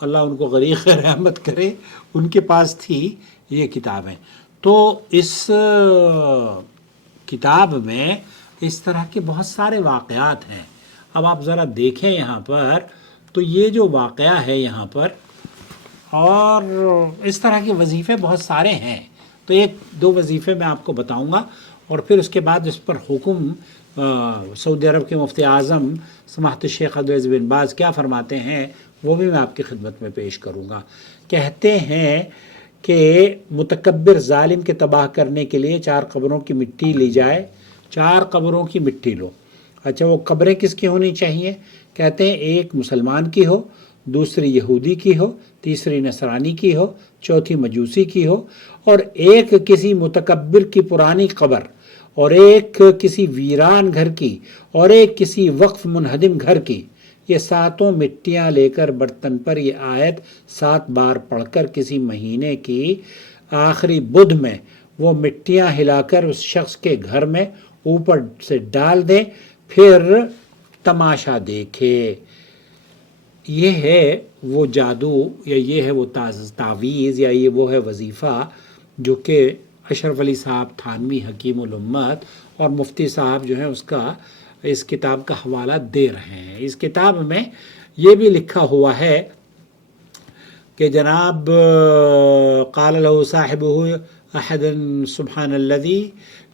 اللہ ان کو غریق رحمت کرے، ان کے پاس تھی یہ کتابیں. تو اس کتاب میں اس طرح کے بہت سارے واقعات ہیں. اب آپ ذرا دیکھیں یہاں پر، تو یہ جو واقعہ ہے یہاں پر، اور اس طرح کے وظیفے بہت سارے ہیں. تو ایک دو وظیفے میں آپ کو بتاؤں گا، اور پھر اس کے بعد اس پر حکم سعودی عرب کے مفتی اعظم سماحت الشیخ عبدالعزیز بن باز کیا فرماتے ہیں وہ بھی میں آپ کی خدمت میں پیش کروں گا. کہتے ہیں کہ متکبر ظالم کے تباہ کرنے کے لیے 4 قبروں کی مٹی لی جائے. 4 قبروں کی مٹی لو. اچھا، وہ قبریں کس کی ہونی چاہیے؟ کہتے ہیں ایک مسلمان کی ہو، دوسری یہودی کی ہو، تیسری نصرانی کی ہو، چوتھی مجوسی کی ہو، اور ایک کسی متکبر کی پرانی قبر، اور ایک کسی ویران گھر کی، اور ایک کسی وقف منہدم گھر کی. یہ 7 مٹیاں لے کر برتن پر یہ آیت 7 بار پڑھ کر کسی مہینے کی آخری بدھ میں وہ مٹیاں ہلا کر اس شخص کے گھر میں اوپر سے ڈال دیں، پھر تماشا دیکھے. یہ ہے وہ جادو، یا یہ ہے وہ تعویذ، یا یہ وہ ہے وظیفہ جو کہ اشرف علی صاحب تھانوی حکیم الامت اور مفتی صاحب جو ہیں اس کتاب کا حوالہ دے رہے ہیں. اس کتاب میں یہ بھی لکھا ہوا ہے کہ جناب قال له صاحبہ احدا سبحان الذی،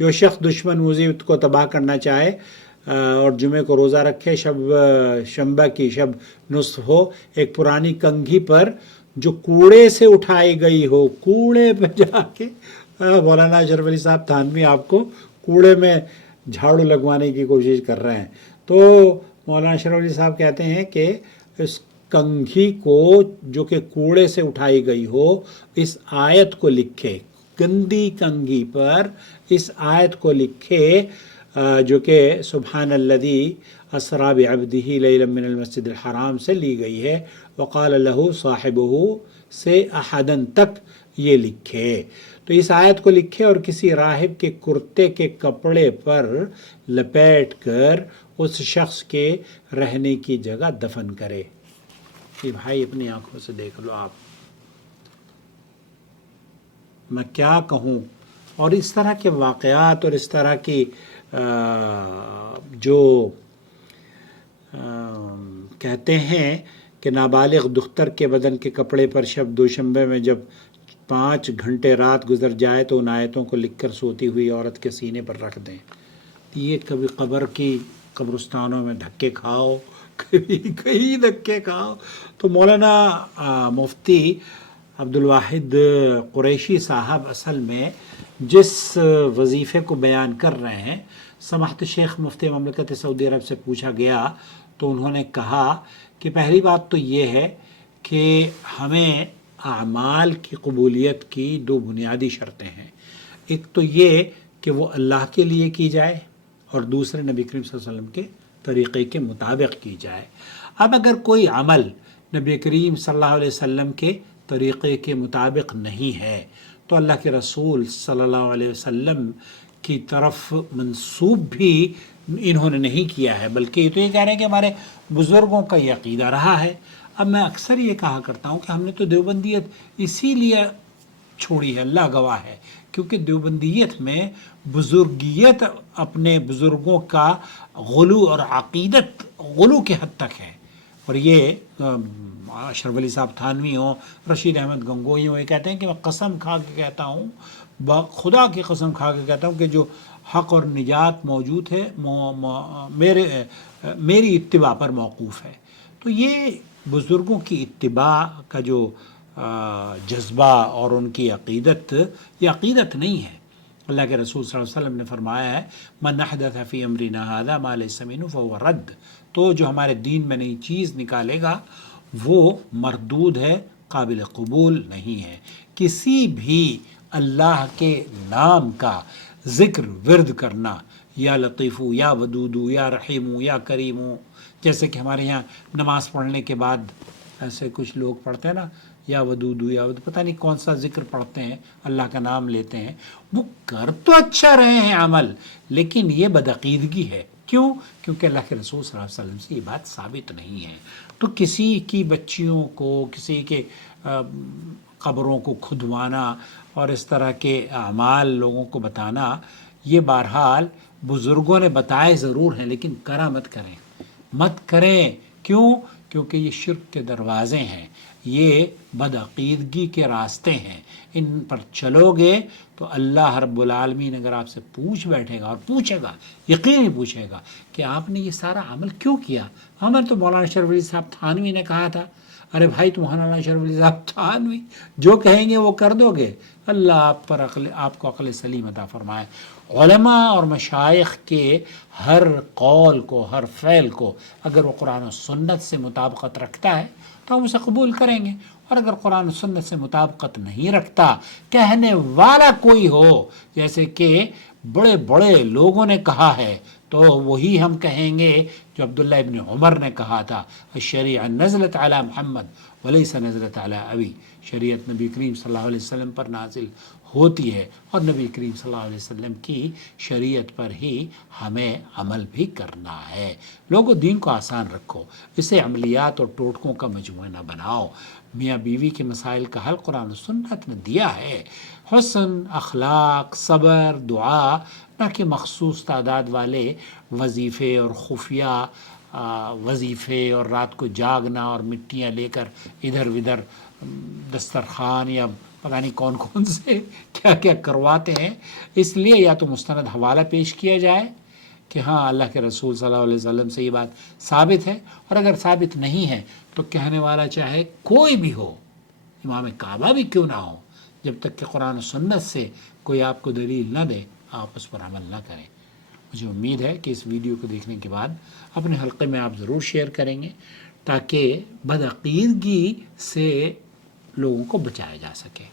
جو شخص دشمن مضیب کو تباہ کرنا چاہے اور جمعے کو روزہ رکھے، شنبہ کی شب نصف ہو، ایک پرانی کنگھی پر جو کوڑے سے اٹھائی گئی ہو، کوڑے پہ جا کے مولانا اشرف علی صاحب تھانوی آپ کو کوڑے میں جھاڑو لگوانے کی کوشش کر رہے ہیں. تو مولانا اشرف علی صاحب کہتے ہیں کہ اس کنگھی کو جو کہ کوڑے سے اٹھائی گئی ہو، اس آیت کو لکھے، گندی کنگھی پر اس آیت کو لکھے جو کہ سبحان الذی اسری بعبدہ لیلا من المسجد الحرام سے لی گئی ہے، وقال له صاحبہ سے احدن تک یہ لکھے. تو اس آیت کو لکھے اور کسی راہب کے کرتے کے کپڑے پر لپیٹ کر اس شخص کے رہنے کی جگہ دفن کرے. یہ بھائی اپنی آنکھوں سے دیکھ لو آپ، میں کیا کہوں. اور اس طرح کے واقعات اور اس طرح کی جو کہتے ہیں کہ نابالغ دختر کے بدن کے کپڑے پر شب دوشنبے میں جب 5 گھنٹے رات گزر جائے تو ان آیتوں کو لکھ کر سوتی ہوئی عورت کے سینے پر رکھ دیں. یہ کبھی قبرستانوں میں دھکے کھاؤ، کبھی کہیں دھکے کھاؤ. تو مولانا مفتی عبدالواحد قریشی صاحب اصل میں جس وظیفے کو بیان کر رہے ہیں، سماحت شیخ مفتی مملکت سعودی عرب سے پوچھا گیا تو انہوں نے کہا کہ پہلی بات تو یہ ہے کہ ہمیں اعمال کی قبولیت کی 2 بنیادی شرطیں ہیں. ایک تو یہ کہ وہ اللہ کے لیے کی جائے، اور دوسرے نبی کریم صلی اللہ علیہ وسلم کے طریقے کے مطابق کی جائے. اب اگر کوئی عمل نبی کریم صلی اللہ علیہ وسلم کے طریقے کے مطابق نہیں ہے تو اللہ کے رسول صلی اللہ علیہ وسلم کی طرف منسوب بھی انہوں نے نہیں کیا ہے، بلکہ یہ تو یہ کہہ رہے ہیں کہ ہمارے بزرگوں کا یہ عقیدہ رہا ہے. اب میں اکثر یہ کہا کرتا ہوں کہ ہم نے تو دیوبندیت اسی لیے چھوڑی ہے، اللہ گواہ ہے، کیونکہ دیوبندیت میں بزرگیت اپنے بزرگوں کا غلو اور عقیدت غلو کے حد تک ہے. اور یہ اشرف علی صاحب تھانوی ہوں، رشید احمد گنگوئی ہوں، یہ کہتے ہیں کہ میں قسم کھا کے کہتا ہوں، خدا کی قسم کھا کے کہتا ہوں کہ جو حق اور نجات موجود ہے میری اتباع پر موقوف ہے. تو یہ بزرگوں کی اتباع کا جو جذبہ اور ان کی عقیدت، یہ عقیدت نہیں ہے. اللہ کے رسول صلی اللہ علیہ وسلم نے فرمایا ہے من احدث فی امرنا ھذا ما لیس منہ فہو رد. تو جو ہمارے دین میں نئی چیز نکالے گا وہ مردود ہے، قابل قبول نہیں ہے. کسی بھی اللہ کے نام کا ذکر ورد کرنا، یا لطیفو، یا ودودو، یا رحیمو، یا کریمو، جیسے کہ ہمارے یہاں نماز پڑھنے کے بعد ایسے کچھ لوگ پڑھتے ہیں نا، یا ودودو، یا پتہ نہیں کون سا ذکر پڑھتے ہیں، اللہ کا نام لیتے ہیں. وہ کر تو اچھا رہے ہیں عمل، لیکن یہ بدعقیدگی ہے. کیوں؟ کیونکہ اللہ کے رسول صلی اللہ علیہ وسلم سے یہ بات ثابت نہیں ہے. تو کسی کی بچیوں کو، کسی کے قبروں کو کھدوانا اور اس طرح کے اعمال لوگوں کو بتانا، یہ بہرحال بزرگوں نے بتائے ضرور ہیں، لیکن مت کریں. کیوں؟ کیونکہ یہ شرک کے دروازے ہیں، یہ بدعقیدگی کے راستے ہیں. ان پر چلو گے تو اللہ رب العالمین اگر آپ سے پوچھ بیٹھے گا، اور پوچھے گا، یقینی پوچھے گا کہ آپ نے یہ سارا عمل کیوں کیا. ہمیں تو مولانا شریف علی صاحب تھانوی نے کہا تھا. ارے بھائی، تو مولانا شریف علی صاحب تھانوی جو کہیں گے وہ کر دو گے. اللہ آپ کو عقل سلیم عطا فرمائے. علماء اور مشائخ کے ہر قول کو، ہر فعل کو اگر وہ قرآن و سنت سے مطابقت رکھتا ہے تو ہم اسے قبول کریں گے، اور اگر قرآن و سنت سے مطابقت نہیں رکھتا، کہنے والا کوئی ہو جیسے کہ بڑے بڑے لوگوں نے کہا ہے، تو وہی ہم کہیں گے جو عبداللہ ابن عمر نے کہا تھا، الشریعہ نزلت علی محمد ولیس نزلت علی ابی. شریعت نبی کریم صلی اللہ علیہ وسلم پر نازل ہوتی ہے، اور نبی کریم صلی اللہ علیہ وسلم کی شریعت پر ہی ہمیں عمل بھی کرنا ہے. لوگوں، دین کو آسان رکھو، اسے عملیات اور ٹوٹکوں کا مجموعہ نہ بناؤ. میاں بیوی کے مسائل کا حل قرآن و سنت نے دیا ہے. حسن، اخلاق، صبر، دعا، نہ کہ مخصوص تعداد والے وظیفے اور خفیہ وظیفے، اور رات کو جاگنا اور مٹیاں لے کر ادھر ادھر دسترخوان یا پتہ نہیں کون کون سے کیا کیا کرواتے ہیں. اس لیے یا تو مستند حوالہ پیش کیا جائے کہ ہاں اللہ کے رسول صلی اللہ علیہ وسلم سے یہ بات ثابت ہے، اور اگر ثابت نہیں ہے تو کہنے والا چاہے کوئی بھی ہو، امام کعبہ بھی کیوں نہ ہو، جب تک کہ قرآن و سنت سے کوئی آپ کو دلیل نہ دے آپ اس پر عمل نہ کریں. مجھے امید ہے کہ اس ویڈیو کو دیکھنے کے بعد اپنے حلقے میں آپ ضرور شیئر کریں گے تاکہ بدعقیدگی سے لوگوں کو بچایا جا سکے.